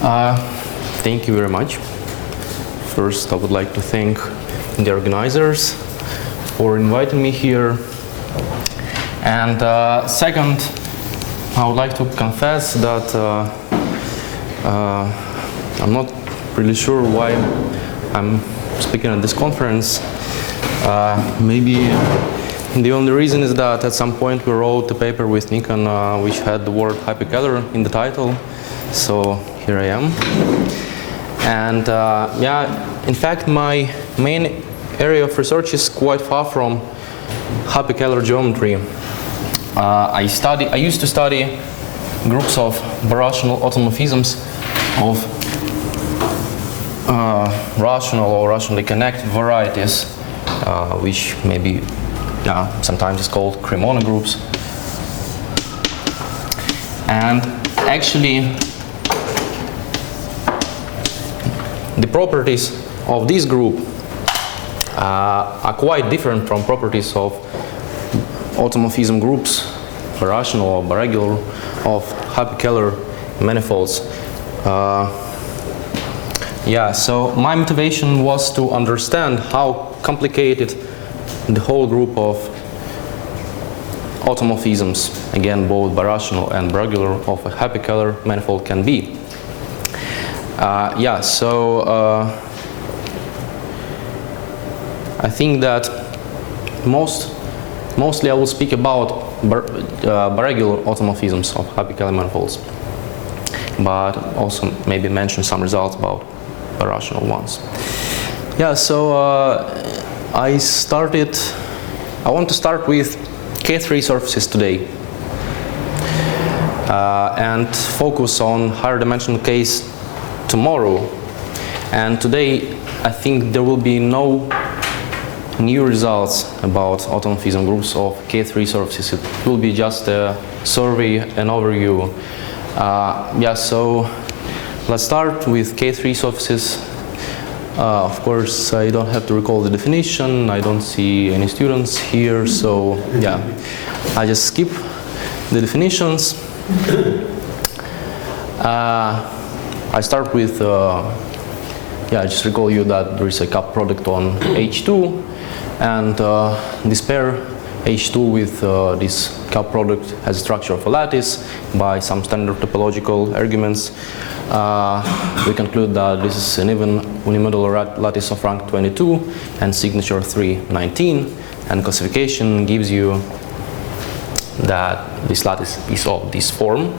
Thank you very much. First, I would like to thank the organizers for inviting me here. And second, I would like to confess that I'm not really sure why I'm speaking at this conference. Maybe the only reason is that at some point we wrote a paper with Nikon which had the word hyperkahler in the title. So here I am. And yeah, in fact, my main area of research is quite far from hyperkahler geometry. I used to study groups of birational automorphisms of rational or rationally connected varieties, which maybe sometimes is called Cremona groups. And actually, the properties of this group are quite different from properties of automorphism groups, birational or biregular, of hyperkahler manifolds. Yeah, so my motivation was to understand how complicated the whole group of automorphisms, again both birational and biregular, of a hyperkahler manifold can be. Yeah, so I think that mostly I will speak about biregular automorphisms of hyperkahler manifolds, but also maybe mention some results about birational ones. Yeah, so I want to start with K3 surfaces today and focus on higher dimensional case tomorrow. And today I think there will be no new results about automorphism groups of K3 surfaces. It will be just a survey, an overview. Yeah, so let's start with K3 surfaces. Of course, I don't have to recall the definition. I don't see any students here, so yeah, I just skip the definitions. I start with, yeah, just recall you that there is a cup product on H2, and this pair H2 with this cup product has a structure of a lattice by some standard topological arguments. We conclude that this is an even unimodular lattice of rank 22 and signature 319, and classification gives you that this lattice is of this form,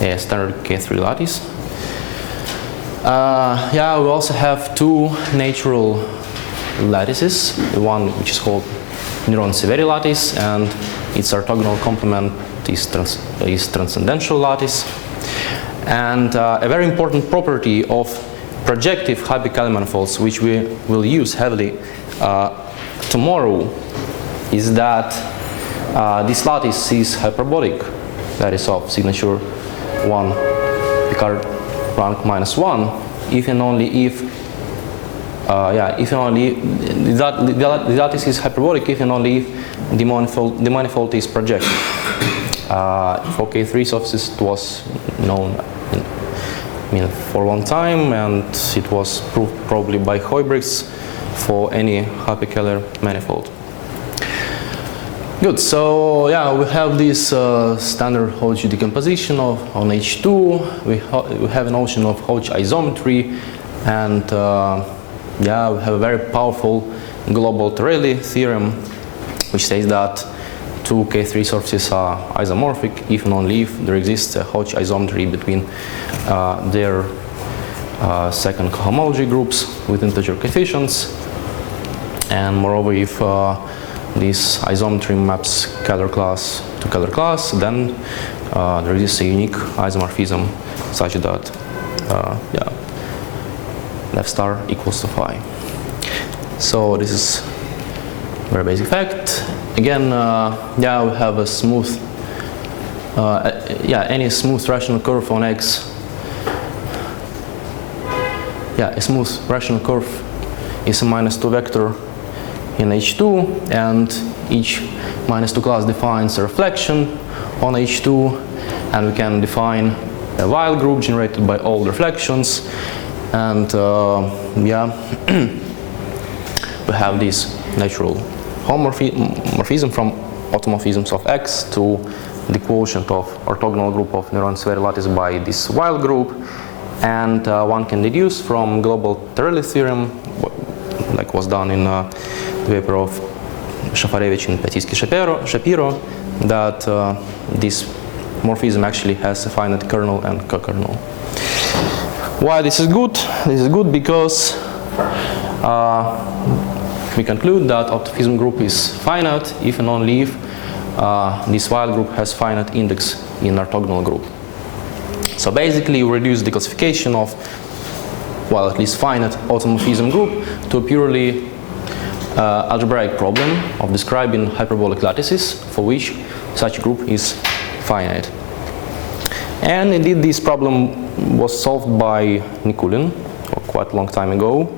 a standard K3 lattice. Yeah, we also have two natural lattices, the one which is called Neron-Severi lattice, and its orthogonal complement is transcendental lattice. And a very important property of projective hyperkahler manifolds, which we will use heavily tomorrow, is that this lattice is hyperbolic, that is of signature 1 Picard rank -1, if and only if if and only the lattice is hyperbolic if and only if the manifold is projective. For K3 surfaces it was known for a long time, and it was proved probably by Huybrechts for any hyperkahler manifold. Good, so yeah, we have this standard Hodge decomposition on H2. We have a notion of Hodge isometry, and yeah, we have a very powerful global Torelli theorem, which says that two K3 surfaces are isomorphic if and only if there exists a Hodge isometry between their second cohomology groups with integer coefficients, and moreover if this isometry maps Kahler class to Kahler class, then there exists a unique isomorphism such that yeah, left star equals to phi. So this is a very basic fact. Again, yeah, we have a smooth, yeah, any smooth rational curve on X. Yeah, a smooth rational curve is a -2 vector in H2, and each -2 class defines a reflection on H2, and we can define a Weil group generated by all reflections, and yeah, we have this natural homomorphism from automorphisms of X to the quotient of orthogonal group of Neron-Severi lattice by this Weil group, and one can deduce from global Tereli theorem, like was done in the paper of Shafarevich and Petitsky-Shapiro, that this morphism actually has a finite kernel and co-kernel. Why this is good? This is good because we conclude that automorphism group is finite if and only if this Weil group has finite index in orthogonal group. So basically, we reduce the classification of, well, at least finite automorphism group to a purely algebraic problem of describing hyperbolic lattices for which such a group is finite. And indeed, this problem was solved by Nikulin quite a long time ago.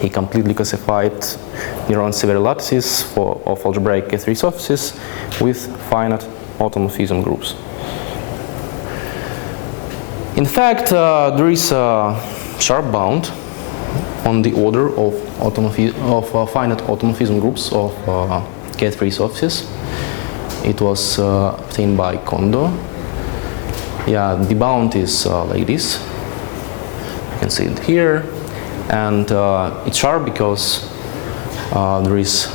He completely classified Neron-Severi lattices of algebraic K3 surfaces with finite automorphism groups. In fact, there is a sharp bound on the order of finite automorphism groups of K3 surfaces. It was obtained by Kondo. Yeah, the bound is like this. You can see it here. And it's sharp because there is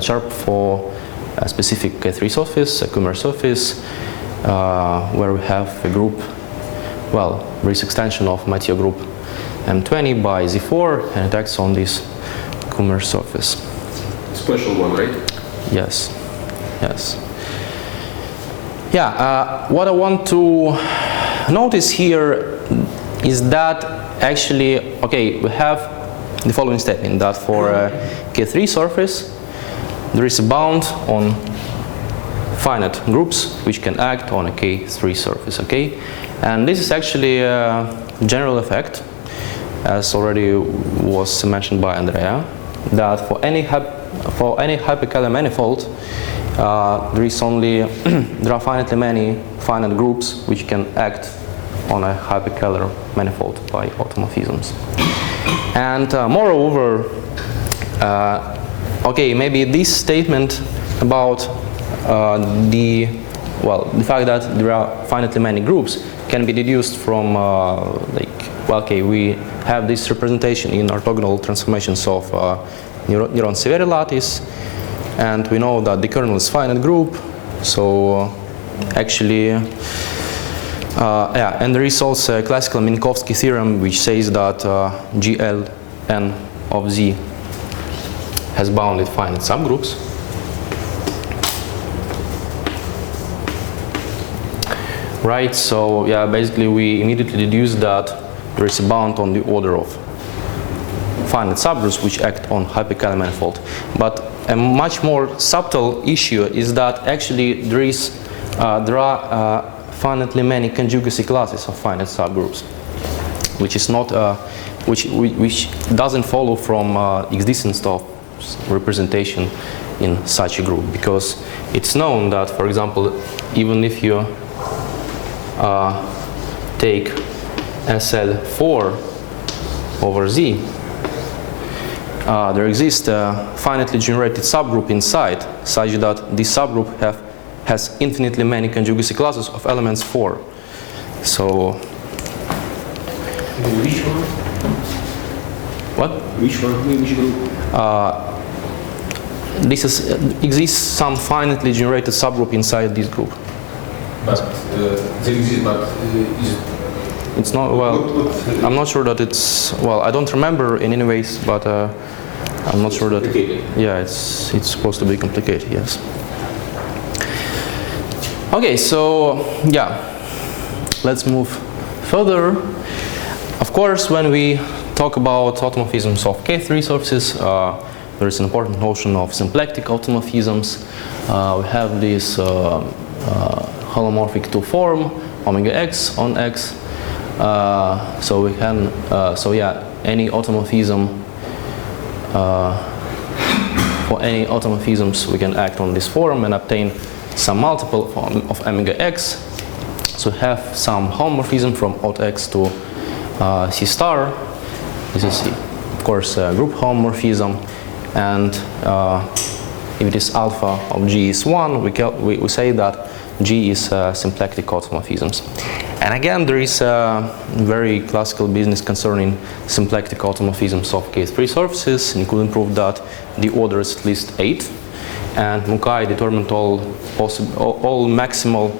sharp for a specific K3 surface, a Kummer surface, where we have a group, well, there is extension of Mathieu group M20 by Z4, and it acts on this Kummer surface. Special one, right? Yes, yes. Yeah, what I want to notice here is that actually, okay, we have the following statement, that for a K3 surface, there is a bound on finite groups which can act on a K3 surface, okay? And this is actually a general effect, as already was mentioned by Andrea, that for any hyperkahler manifold, there are finitely many finite groups which can act on a hyperkahler manifold by automorphisms. And moreover, okay, maybe this statement about the fact that there are finitely many groups can be deduced from okay, we have this representation in orthogonal transformations of Neron-Severi lattice, and we know that the kernel is finite group, so actually and there is also a classical Minkowski theorem which says that GLN of Z has bounded finite subgroups. Right, so yeah, basically we immediately deduce that there is a bound on the order of finite subgroups which act on hyperkahler manifold. But a much more subtle issue is that actually there are finitely many conjugacy classes of finite subgroups, which is not which doesn't follow from existence of representation in such a group, because it's known that, for example, even if you take SL4 over Z, there exists a finitely generated subgroup inside, such that this subgroup has infinitely many conjugacy classes of elements 4. So, which one? What? Which one? Which group? Exists some finitely generated subgroup inside this group. But there exists, but it's not, well, I'm not sure that it's, well, I don't remember in any ways, but I'm not sure that, yeah, it's supposed to be complicated, yes. Okay, so, yeah, let's move further. Of course, when we talk about automorphisms of K3 surfaces, there is an important notion of symplectic automorphisms. We have this holomorphic 2 form, omega x on x. So we can, any automorphism, for any automorphisms, we can act on this form and obtain some multiple of omega x. So we have some homomorphism from auto X to C star. This is, of course, a group homomorphism. And if it is alpha of G is 1, we say that G is symplectic automorphisms. And again, there is a very classical business concerning symplectic automorphisms of K3 surfaces, and you couldn't prove that the order is at least 8. And Mukai determined all maximal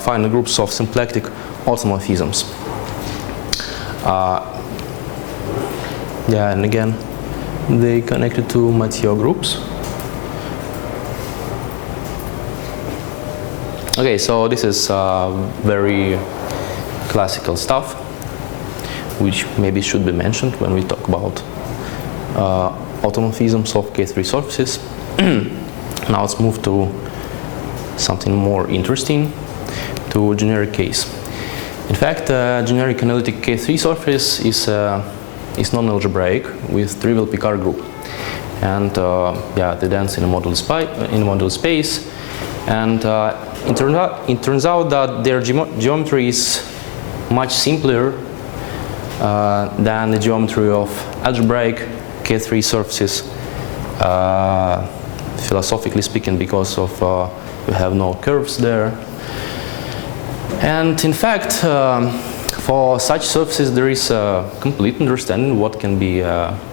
finite groups of symplectic automorphisms. Yeah, and again, they connected to Mathieu groups. Okay, so this is very classical stuff, which maybe should be mentioned when we talk about automorphisms of K3 surfaces. Now let's move to something more interesting, to generic case. In fact, generic analytic K3 surface is non-algebraic with trivial Picard group, and yeah, they dance in a model space, and it turns out that their geometry is much simpler than the geometry of algebraic K3 surfaces, philosophically speaking, because of we have no curves there. And in fact, for such surfaces, there is a complete understanding what can be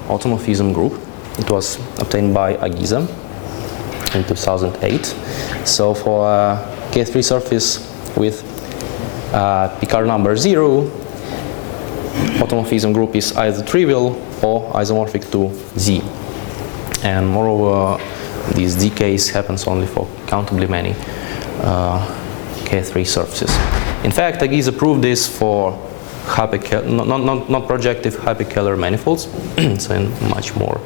automorphism group. It was obtained by Agiza in 2008. So for a K3 surface with Picard number 0, automorphism group is either trivial or isomorphic to Z. And moreover, this Z case happens only for countably many K3 surfaces. In fact, Agiza proved this for not projective hyperkahler manifolds, so in much more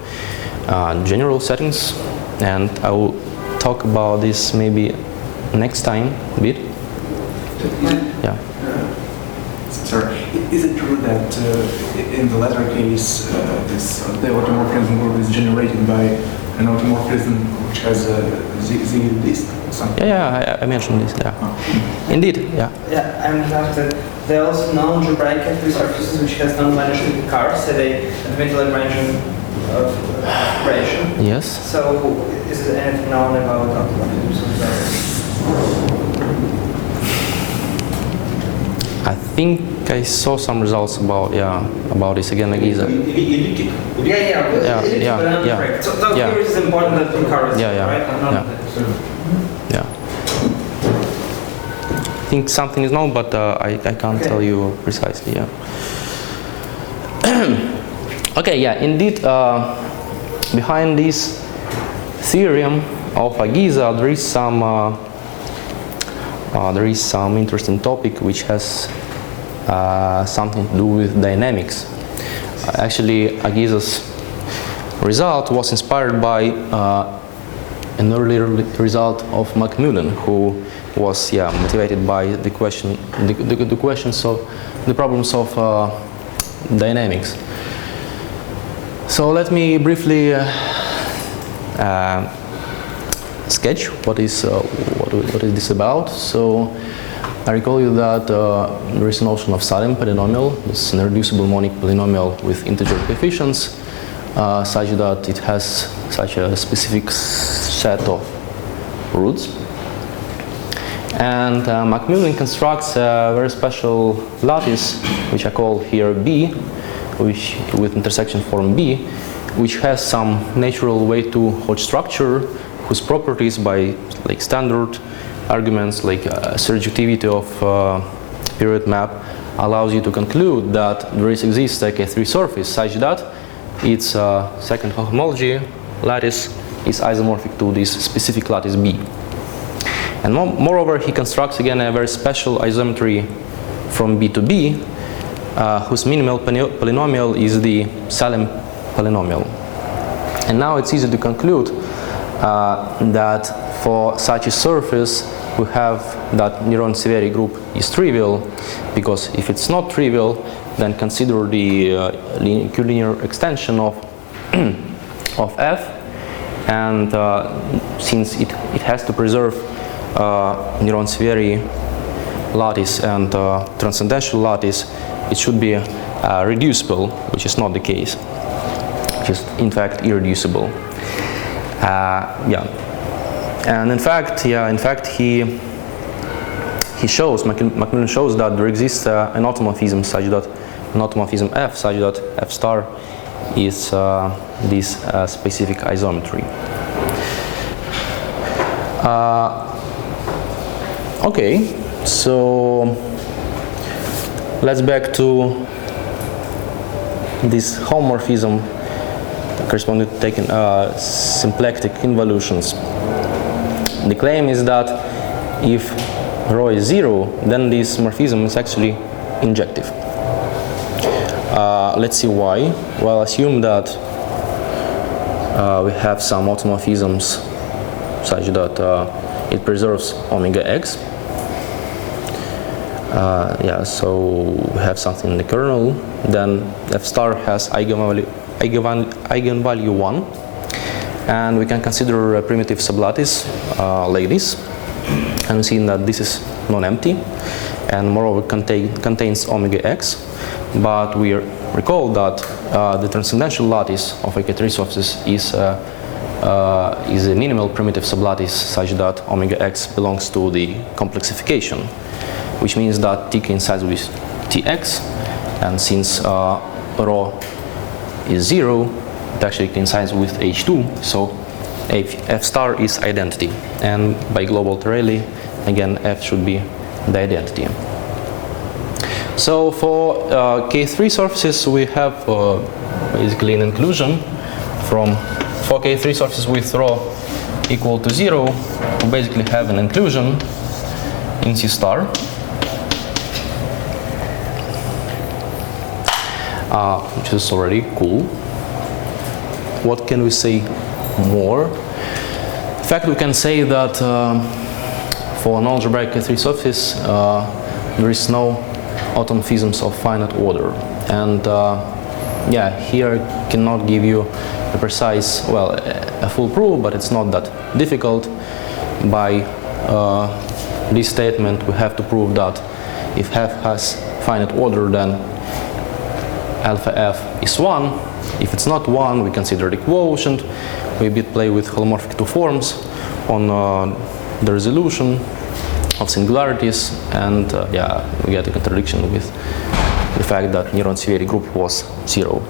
general settings. And I will talk about this maybe next time a bit. Yeah. Sorry, is it true that in the latter case, the automorphism group is generated by an automorphism which has a Z disk or something? Yeah, I mentioned this. Yeah, indeed. Yeah. Yeah, I'm interested. There are also non-algebraic K3 surfaces which has non-dimensional Picard, so they admit Lagrangian operation. Yes. So, is there anything known about automorphisms? I think I saw some results about this again, Agiza. Yeah. So here it is important that Picard is right? Yeah. I think something is known, but I can't tell you precisely. Yeah. Okay. Yeah. Indeed, behind this theorem of Agiza, there is some interesting topic which has something to do with dynamics. Actually, Agiza's result was inspired by an earlier result of Macmillan, who was motivated by the questions of the problems of dynamics. So let me briefly sketch what is this about. So I recall you that there is a notion of Salem polynomial. It's an irreducible monic polynomial with integer coefficients, such that it has such a specific set of roots. And Macmillan constructs a very special lattice, which I call here B, which with intersection form B, which has some natural way to Hodge structure, whose properties by like standard arguments like surjectivity of period map allows you to conclude that there exists like a K3 surface such that its second homology lattice is isomorphic to this specific lattice B. And moreover, he constructs again a very special isometry from B to B, whose minimal polynomial is the Salem polynomial. And now it's easy to conclude that for such a surface we have that Neron-Severi group is trivial, because if it's not trivial, then consider the Q-linear extension of of F, and since it has to preserve Neron-Severi lattice and transcendental lattice, it should be reducible, which is not the case, which is in fact irreducible. Yeah, and in fact, he shows, Macmillan shows that there exists an automorphism such that, an automorphism F such that F star is this specific isometry. Okay, so let's back to this homomorphism corresponding to taking symplectic involutions. The claim is that if rho is 0, then this morphism is actually injective. Let's see why. Well, assume that we have some automorphisms such that it preserves omega x. Yeah, so we have something in the kernel. Then F star has eigenvalue 1, and we can consider a primitive sublattice like this, and we've seen that this is non-empty, and moreover contains omega x. But we recall that the transcendental lattice of AK3 surfaces is a minimal primitive sublattice such that omega x belongs to the complexification, which means that T coincides with Tx, and since rho is 0, it actually coincides with H2, so F star is identity, and by global Torelli, again, F should be the identity. So for K3 surfaces, we have basically an inclusion for K3 surfaces with rho equal to 0, we basically have an inclusion in C star. Which is already cool. What can we say more? In fact, we can say that for non-algebraic K3 surface, there is no automorphisms of finite order. And yeah, here I cannot give you a precise, well, a full proof, but it's not that difficult. By this statement, we have to prove that if F has finite order, then alpha F is 1. If it's not 1, we consider the quotient. We play with holomorphic two forms on the resolution of singularities, and yeah, we get a contradiction with the fact that Neron-Severi group was 0.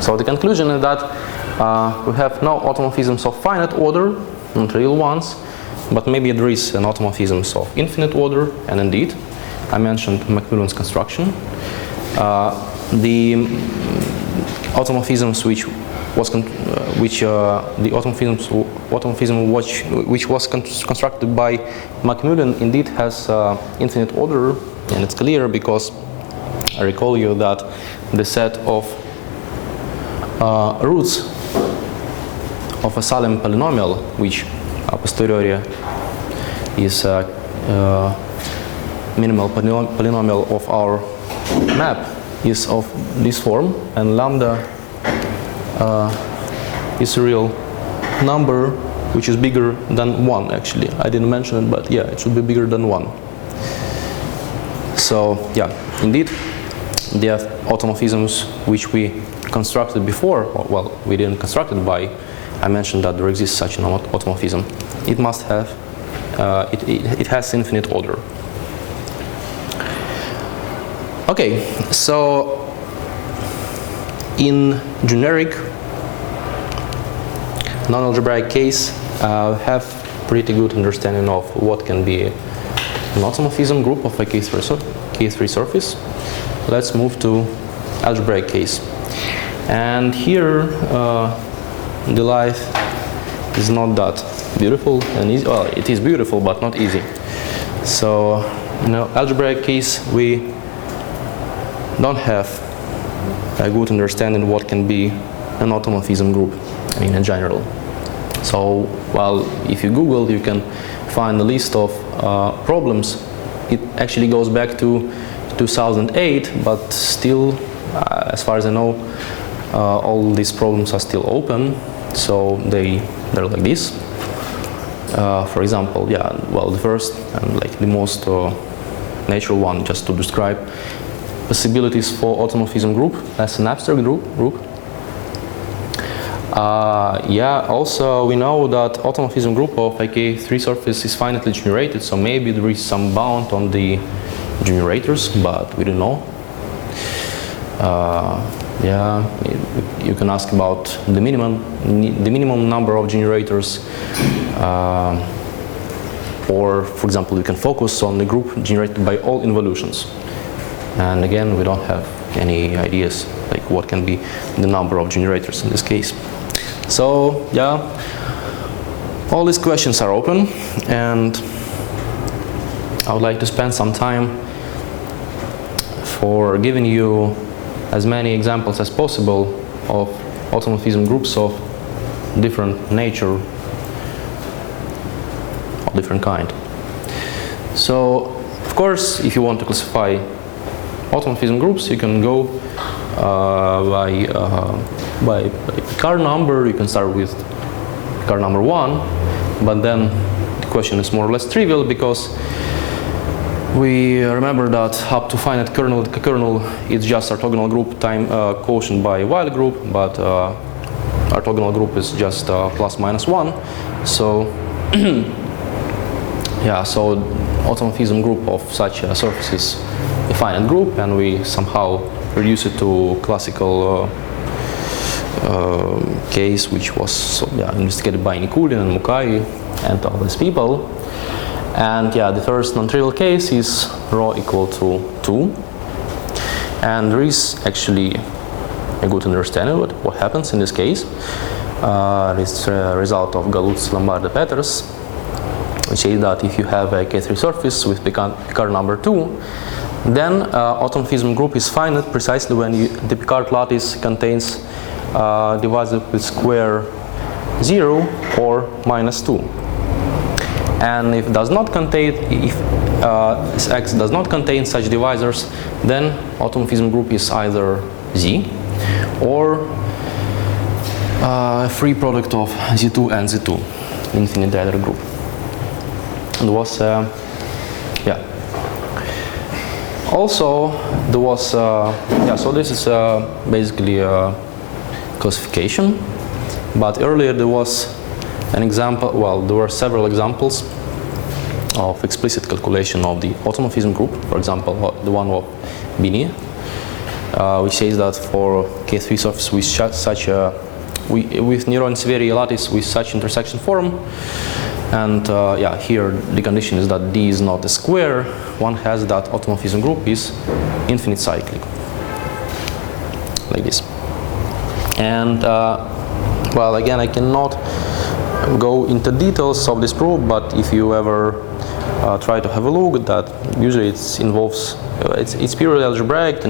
So the conclusion is that we have no automorphisms of finite order, not real ones, but maybe there is an automorphisms of infinite order, and indeed, I mentioned Macmillan's construction. The automorphisms which was constructed by Macmillan indeed has infinite order, and it's clear because I recall you that the set of roots of a Salem polynomial, which a posteriori is a minimal polynomial of our map, is of this form, and lambda is a real number which is bigger than 1 actually. I didn't mention it, but yeah, it should be bigger than 1. So yeah, indeed, the automorphisms which we constructed before, well, we didn't construct it by, I mentioned that there exists such an automorphism. It must have, it has infinite order. Okay, so in generic non-algebraic case, have pretty good understanding of what can be an automorphism group of a K3 surface. Let's move to algebraic case. And here the life is not that beautiful and easy. Well, it is beautiful, but not easy. So, in algebraic case, we don't have a good understanding what can be an automorphism group, I mean in general. So, well, if you Google, you can find a list of problems. It actually goes back to 2008, but still, as far as I know, all these problems are still open. So they're like this. For example, yeah, well, the first and like the most natural one, just to describe possibilities for automorphism group as an abstract group. Also we know that automorphism group of AK3 surface is finitely generated, so maybe there is some bound on the generators, but we don't know. You can ask about the minimum number of generators, or for example, you can focus on the group generated by all involutions. And again, we don't have any ideas like what can be the number of generators in this case. So yeah, all these questions are open, and I would like to spend some time for giving you as many examples as possible of automorphism groups of different nature, of different kind. So of course, if you want to classify automorphism groups, you can go by car number. You can start with car number 1, but then the question is more or less trivial, because we remember that up to finite kernel it's just orthogonal group time quotient by Weyl group, but orthogonal group is just plus minus 1. So yeah, so automorphism group of such a surface is a finite group, and we somehow reduce it to classical case, which was investigated by Nikulin and Mukai and all these people. And yeah, the first non-trivial case is rho equal to 2, and there is actually a good understanding of what happens in this case. It's a result of Galuz-Lombardi-Peters, which says that if you have a K3 surface with Picard number 2, then automorphism group is finite precisely when the Picard lattice contains divisor with square 0 or minus 2. And if does not contain, X does not contain such divisors, then automorphism group is either Z or a free product of Z2 and Z2, infinite diagonal group. And was also there was so this is basically a classification, but earlier there was an example, well, there were several examples of explicit calculation of the automorphism group. For example, the one of Bini, which says that for K3 surface with such a with Neron-Severi lattice with such intersection form, and here the condition is that D is not a square, one has that automorphism group is infinite cyclic, like this. And well, again, I cannot go into details of this proof, but if you ever try to have a look at that, usually it involves it's purely algebraic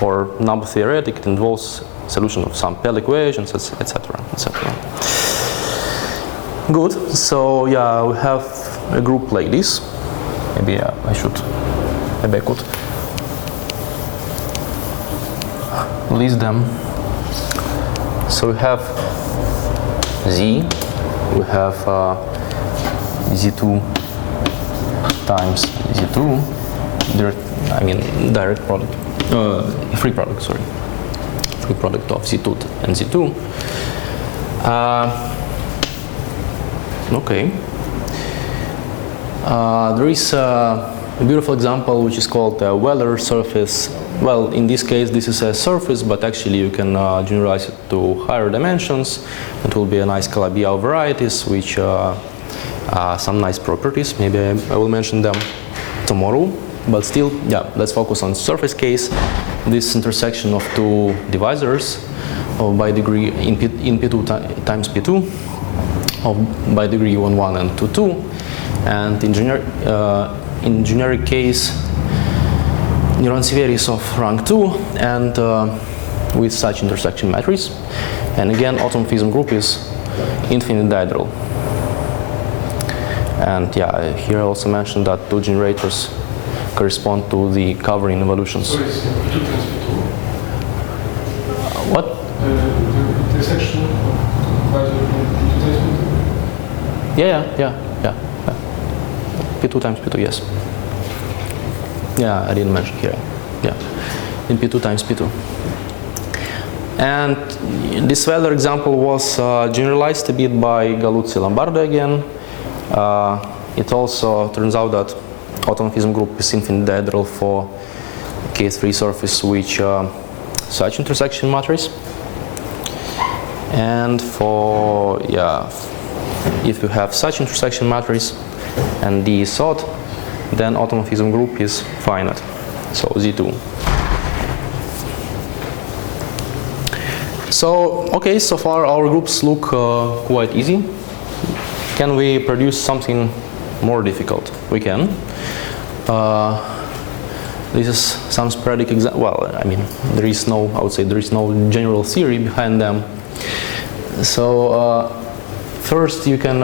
or number theoretic. It involves solution of some Pell equations, etc., etc. Good. So yeah, we have a group like this. Maybe I could list them. So we have Z. We have Z2 times Z2, direct product, free product, sorry, free product of Z2 and Z2. Okay. There is a beautiful example which is called a Weller surface. Well, in this case, this is a surface, but actually you can generalize it to higher dimensions. It will be a nice Calabi-Yau varieties, which some nice properties. Maybe I will mention them tomorrow. But still, yeah, let's focus on surface case. This intersection of two divisors of by degree in P2 times P2 of by degree 1, 1 and 2, 2. And in generic case, Neron-Severi is of rank 2 and with such intersection matrix. And again, automorphism group is infinite diagonal. And yeah, here I also mentioned that two generators correspond to the covering evolutions. So it's P2 times P2. What? The intersection of divisor P2 times P2? Yeah. P2 times P2, yes. Yeah, I didn't mention here. Yeah, in P2 times P2. And this Euler example was generalized a bit by Galuzzi Lombardo again. It also turns out that automorphism group is infinite diagonal for K3 surface which such intersection matrix. And for, yeah, if you have such intersection matrix and D is odd, then automorphism group is finite, so Z2. So, okay, so far our groups look quite easy. Can we produce something more difficult? We can. This is some sporadic example. Well, I mean, there is no, I would say, there is no general theory behind them. So, first you can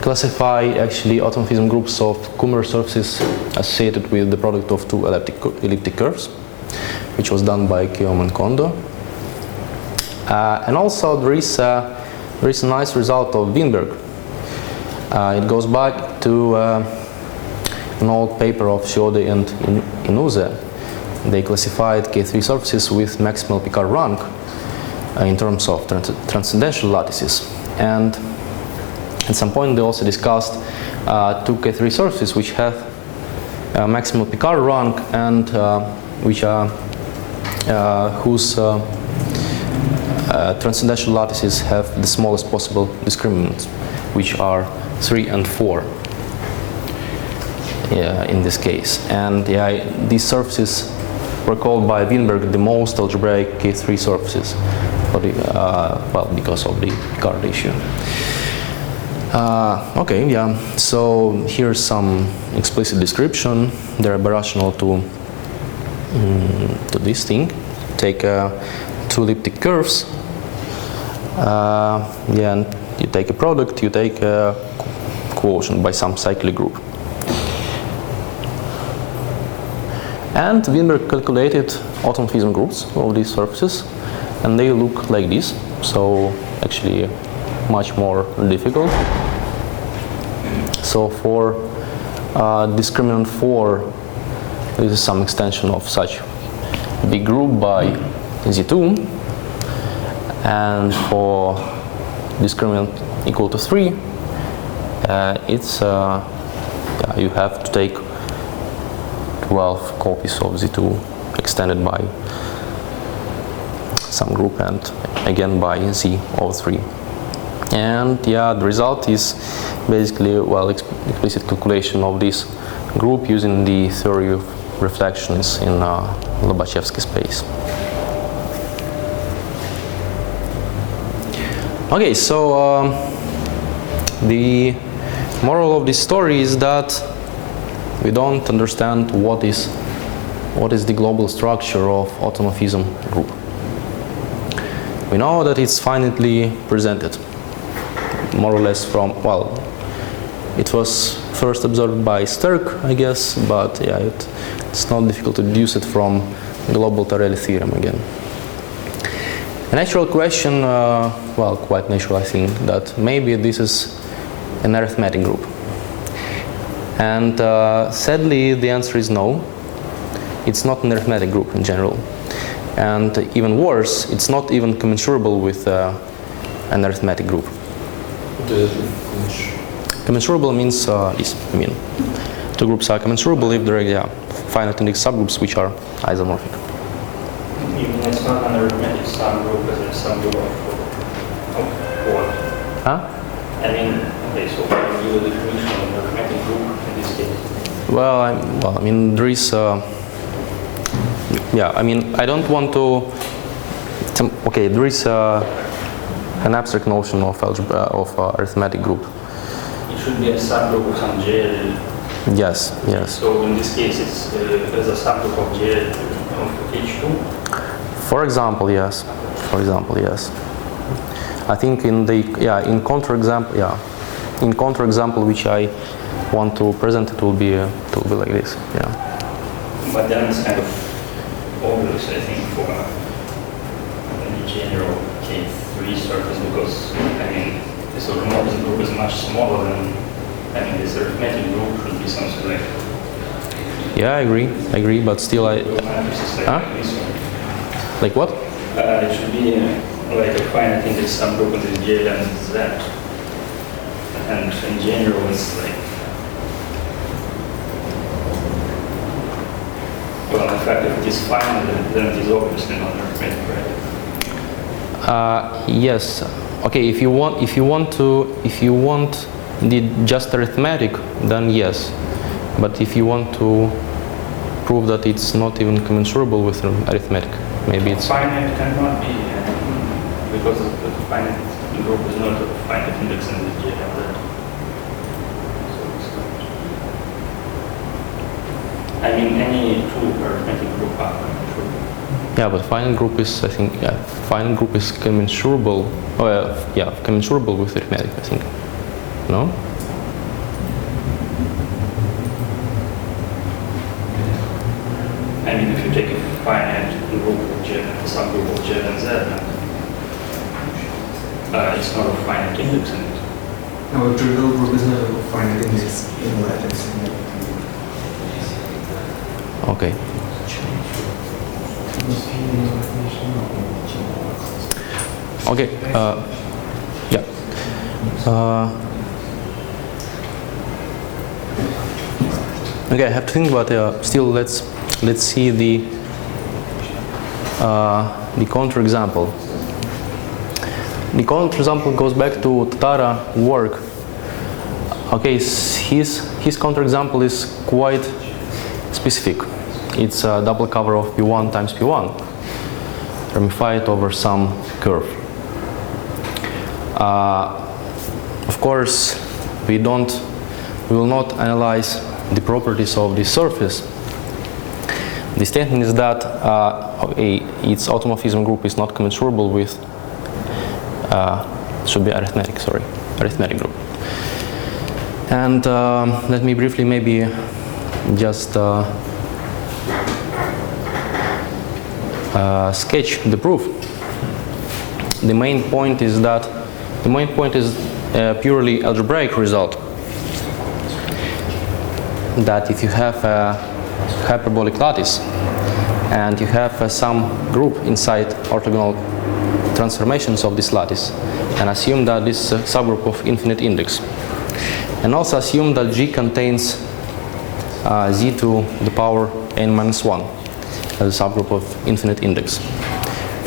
classify actually automorphism groups of Kummer surfaces associated with the product of two elliptic curves, which was done by Keown and Kondo. And also there is a nice result of Winberg. It goes back to an old paper of Sciode and Inuze. They classified K3 surfaces with maximal Picard rank in terms of transcendental lattices. And at some point they also discussed two K3 surfaces which have maximal Picard rank and which are whose transcendental lattices have the smallest possible discriminants, which are 3 and 4 in this case. And yeah, these surfaces were called by Winberg the most algebraic K3 surfaces, for the, well, because of the Picard issue. Okay, yeah, so here's some explicit description. They're birational to this thing. Take two elliptic curves. Yeah, and you take a product, you take a quotient by some cyclic group. And Winberg calculated automorphism groups of these surfaces, and they look like this. So actually much more difficult. So for discriminant 4, this is some extension of such big group by Z2. And for discriminant equal to 3, it's you have to take 12 copies of Z2 extended by some group and again by Z of 3. And yeah, the result is basically, well, explicit calculation of this group using the theory of reflections in Lobachevsky space. Okay, so the moral of this story is that we don't understand what is the global structure of automorphism group. We know that it's finitely presented, more or less from, well, it was first observed by Sterk, I guess, but yeah, it's not difficult to deduce it from global Torelli theorem again. A natural question, well, quite natural I think, that maybe this is an arithmetic group. And sadly the answer is no. It's not an arithmetic group in general. And even worse, it's not even commensurable with an arithmetic group. Commensurable means this, I mean, two groups are commensurable if there are finite index subgroups which are isomorphic. You mean it's not an arithmetic subgroup, but it's subgroup of what? Huh? I mean, okay, so what would be the definition of an arithmetic group in this case? Well, I mean, there is, yeah, I mean, I don't want to, okay, there is an abstract notion of algebra, of arithmetic group. It should be a subgroup of some GL. Yes, yes. So in this case, it's as a subgroup of GL of H2? For example, yes. For example, yes. I think in the, yeah, in counterexample, yeah. In counterexample which I want to present, it will be like this, yeah. But then it's kind of obvious, I think, for any general K3 surface, because, I mean, this automorphism group is much smaller than, I mean, this arithmetic group should be something like Yeah, I agree, but still I... Your matrix is like Huh? this one. Like what? It should be like a finite index subgroup of the J and Z. And in general, it's like, well, in fact, if it is finite, then it is obviously not arithmetic, right? Yes. Okay, if you want just arithmetic, then yes. But if you want to prove that it's not even commensurable with arithmetic, maybe it's... Finite cannot be, because the finite group is not a finite index in the J and Z. So it's not. I mean, any true arithmetic group are commensurable. Yeah, but finite group is, I think, finite group is commensurable. Oh, yeah, commensurable with arithmetic, I think. No? I mean, if you take a finite group of J, a subgroup of J and Z, it's not a finite index in it. No, a trivial group is not a finite index in lattice. Okay. Okay. Yeah. Okay, I have to think, but still, let's see the counterexample. The counterexample goes back to Tatara work. Okay, his counterexample is quite specific. It's a double cover of P1 times P1, ramified over some curve. Of course, we will not analyze the properties of the surface. The statement is that its automorphism group is not commensurable with should be arithmetic group. And let me briefly maybe just sketch the proof. The main point is a purely algebraic result. That if you have a hyperbolic lattice and you have some group inside orthogonal transformations of this lattice, and assume that this is a subgroup of infinite index, and also assume that G contains Z to the power n minus 1 as a subgroup of infinite index,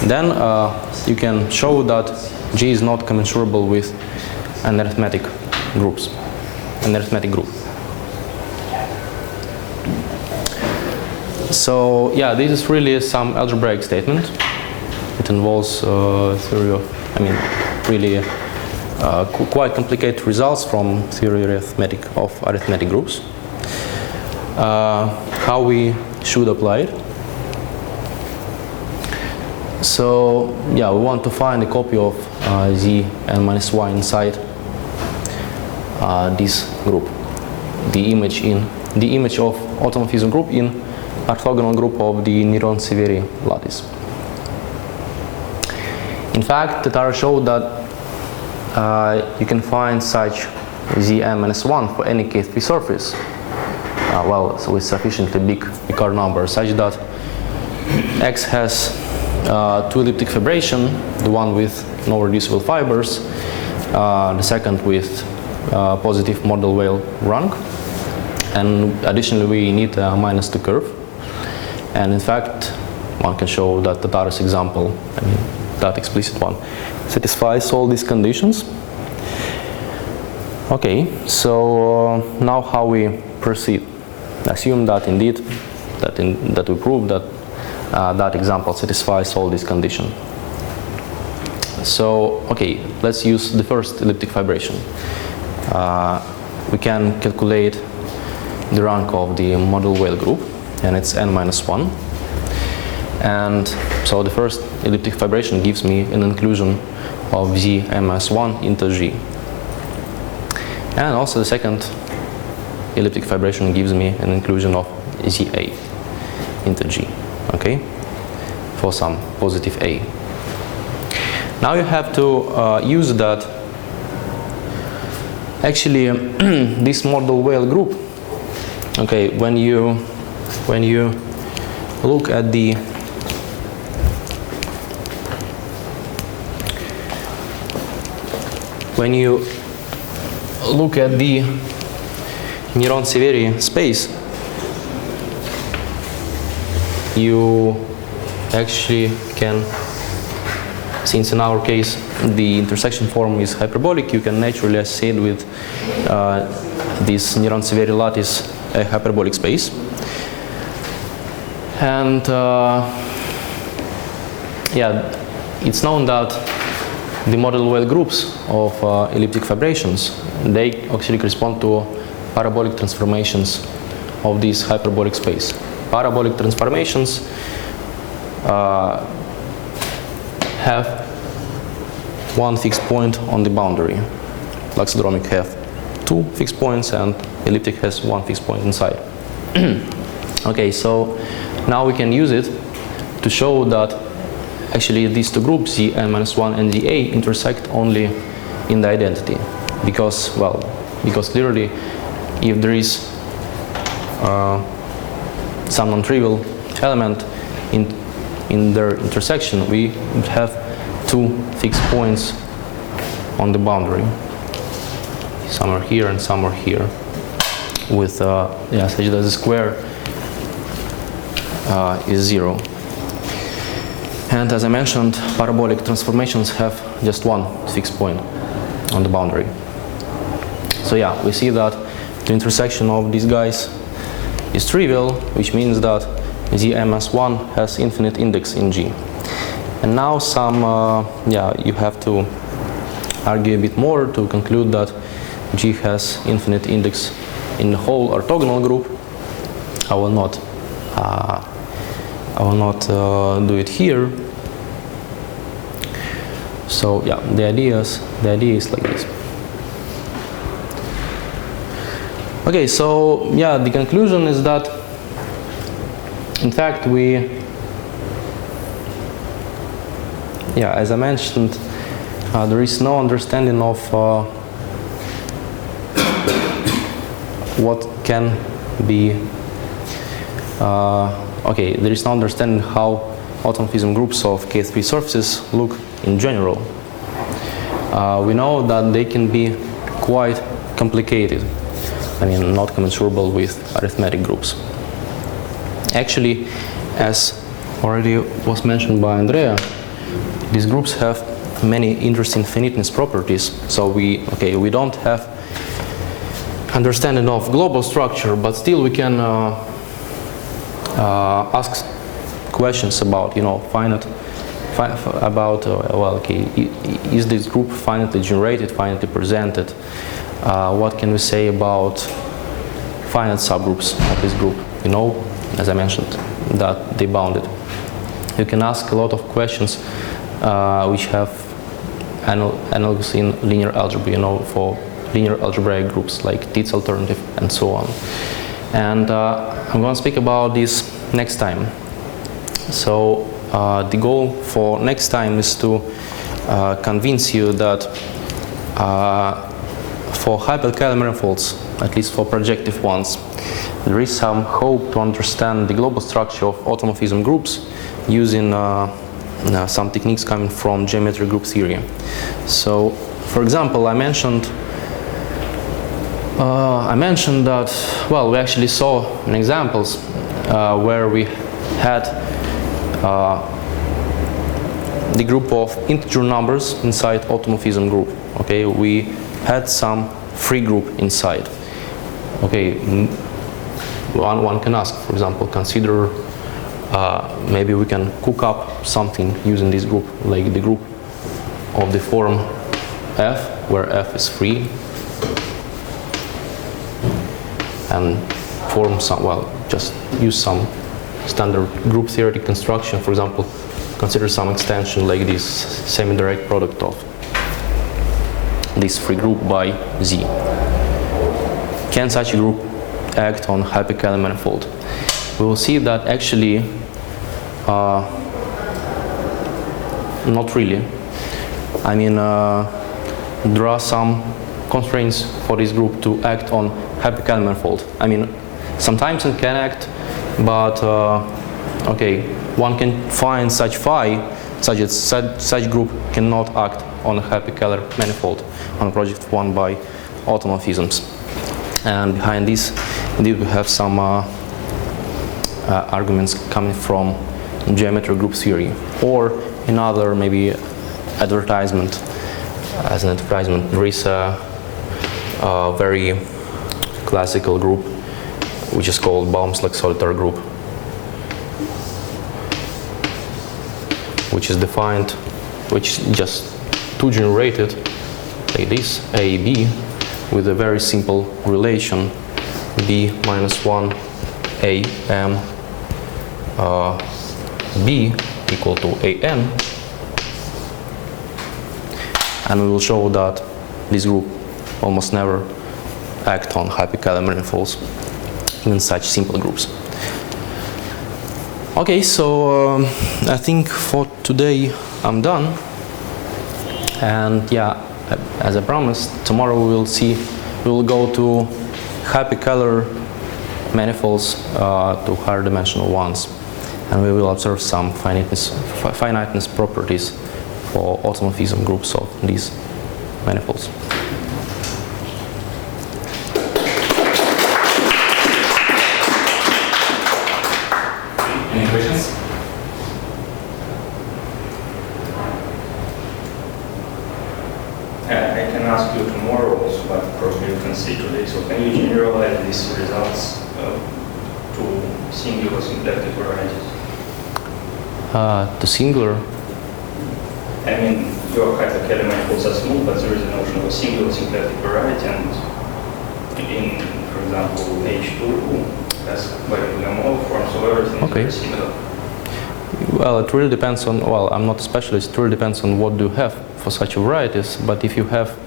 then you can show that G is not commensurable with an arithmetic group. So yeah, this is really some algebraic statement. It involves theory of, really quite complicated results from theory of arithmetic groups. How we should apply it. So yeah, we want to find a copy of Z n minus 1 inside this group, the image of automorphism group in orthogonal group of the Neron-Severi lattice. In fact, Tatara showed that you can find such Zn-1 for any K3 surface, so with sufficiently big Picard number, such that X has two elliptic fibration, the one with no reducible fibers, the second with positive model Weyl rank, and additionally we need a -2 curve. And in fact, one can show that Tatara's example, that explicit one, satisfies all these conditions. Okay, so now how we proceed? Assume that indeed, that we prove that that example satisfies all these conditions. So, okay, let's use the first elliptic fibration. We can calculate the rank of the model Weyl group, and it's n-1. And so the first elliptic fibration gives me an inclusion of Z n-1 into G. And also the second elliptic fibration gives me an inclusion of ZA into G, okay, for some positive A. Now you have to use that actually this model Weyl group, okay, when you when you look at the Neron-Severi space, you actually can, since in our case the intersection form is hyperbolic, you can naturally associate with this Neron-Severi lattice a hyperbolic space. And yeah, it's known that the model well groups of elliptic fibrations, they actually correspond to parabolic transformations of this hyperbolic space. Parabolic transformations have one fixed point on the boundary. Loxodromic have two fixed points and elliptic has one fixed point inside. Okay, so now we can use it to show that actually these two groups, Zn-1 and Za, intersect only in the identity. Because clearly if there is some non-trivial element in their intersection, we would have two fixed points on the boundary. Some are here and some are here, with such that the square is 0. And as I mentioned, parabolic transformations have just one fixed point on the boundary. So yeah, we see that the intersection of these guys is trivial, which means that Zm-1 has infinite index in G. And now you have to argue a bit more to conclude that G has infinite index in the whole orthogonal group. I will not do it here. So yeah, the idea is like this. Okay, so yeah, the conclusion is that in fact as I mentioned, there is no understanding of what can be there is no understanding how automorphism groups of K3 surfaces look in general. We know that they can be quite complicated. I mean, not commensurable with arithmetic groups. Actually, as already was mentioned by Andrea, these groups have many interesting finiteness properties. So we don't have understanding of global structure, but still we can ask questions about, is this group finitely generated, finitely presented? What can we say about finite subgroups of this group? As I mentioned, that they bounded. You can ask a lot of questions which have analogous in linear algebra, for linear algebraic groups like Tits alternative and so on. And I'm going to speak about this next time. So the goal for next time is to convince you that for hyperkahler manifolds, at least for projective ones, there is some hope to understand the global structure of automorphism groups using some techniques coming from geometric group theory. So, for example, I mentioned that, we actually saw in examples where we had the group of integer numbers inside automorphism group. Okay, we had some free group inside. Okay, one can ask, for example, consider maybe we can cook up something using this group, like the group of the form F, where F is free, and form some, just use some standard group theoretic construction. For example, consider some extension like this semi-direct product of this free group by Z. Can such a group act on hyperkahler manifold? We will see that actually not really. I mean, there are some constraints for this group to act on hyperkahler manifold. I mean, sometimes it can act but okay, one can find such phi such that such group cannot act on a hyperkahler manifold on project 1 by automorphisms. And behind this, indeed, we have some arguments coming from geometry group theory, or another maybe advertisement. As an advertisement, there is a very classical group which is called Baum's-like solitary group, which is defined, which is just two generated like this, A, B, with a very simple relation, B minus 1 A M B equal to AN. And we will show that this group almost never act on hyperkahler manifolds in such simple groups. Okay, so I think for today I'm done. And yeah, as I promised, tomorrow we will go to hyperkahler manifolds to higher dimensional ones, and we will observe some finiteness properties for automorphism groups of these manifolds. Any questions? I can ask you tomorrow also, but probably you can see today. So can you generalize these results to singular symplectic varieties? To singular. I mean, your hyperkahler manifolds are smooth, but there is a notion of a singular symplectic variety, and in, for example, H2 has biregular mole form, so everything is very similar. Well, it really depends on, well, I'm not a specialist, it really depends on what do you have for such varieties, but if you have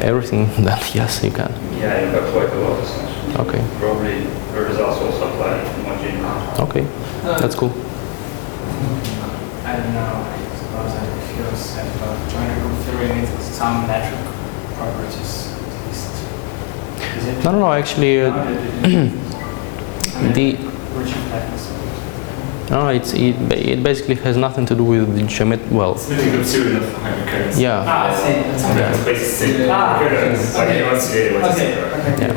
everything, then yes, you can. Yeah, you have quite a lot essentially. Okay. Probably the results also apply more generally. Okay, that's cool. I don't know, I suppose that if you said about joiner group theory, needs some metric properties at least. Is it? No, actually, the no, it basically has nothing to do with the geometry. Well, It's really good theory of hyperkahler. yeah, I see. That's okay. It's basically yeah.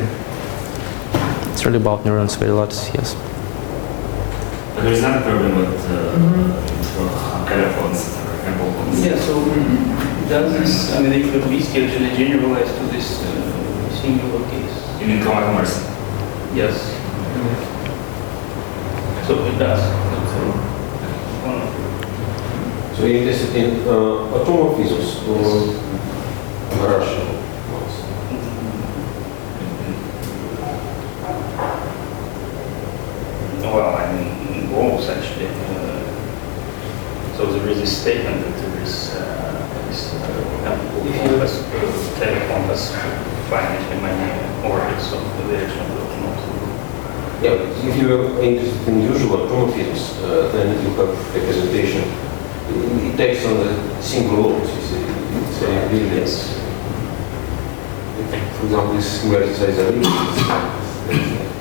It's really about neuron-sphere lattice, yes. But there's not a problem with Keller phones, for example. Yeah, so does this, I mean, it could be actually generalized to this singular case? You mean commerce? Yes. So it does. So in this, in automorphisms or birational ones? Well, I mean, in both actually. So there is a statement that there is this compass, telecompass finitely many orbits of the direction of the automorphism. Yeah, if you are interested in usual automorphisms, then you have representation. It takes on the single orbs, you see. It's a really, Yes. for example, this singularity size are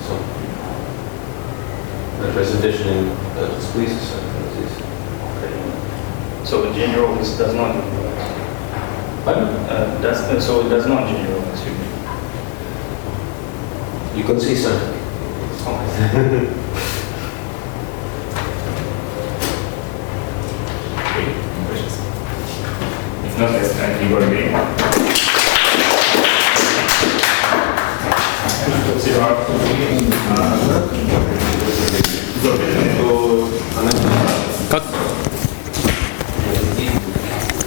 so representation in spaces like this. Okay. So in general, this does not generalize. Pardon? So it does not generalize. You can see something. Questions? If not, let's thank Egor again. То она Как?